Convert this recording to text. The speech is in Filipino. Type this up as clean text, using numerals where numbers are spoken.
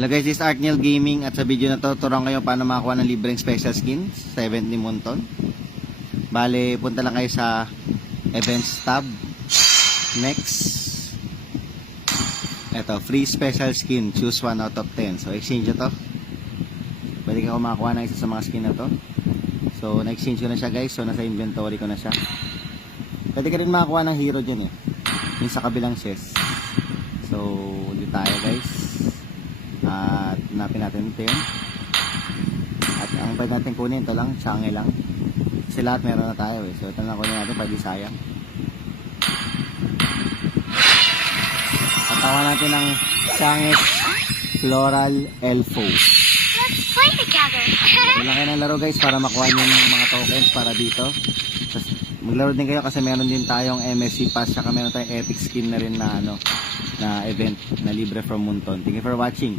Hello guys, this is Artniel Gaming at sa video na to, turuan kayo paano makakuha ng libreng special skin 70 Monton. Bale, punta lang kayo sa Events tab. Next, eto, free special skin, choose 1 out of 10. So, exchange nyo to. Pwede ka makakuha ng isa sa mga skin na to. So, na-exchange ko na siya guys. So, nasa inventory ko na siya. Pwede ka rin makakuha ng hero dyan eh. Yung sa kabilang chest. So, ulit tayo guys. At hanapin natin ito yun. At ang pwede natin kunin ito lang, Chang'e lang. Kasi lahat meron na tayo eh. So ito na kunin natin, pwede sayang. At tawa natin ng Chang'e Floral Elfo. Let's play together. Wala kayo ng laro guys para makuha nyo yung mga tokens para dito. Tapos maglaro din kayo kasi meron din tayong MSC Pass, saka meron tayong epic skin na rin na na event na libre from Monton. Thank you for watching.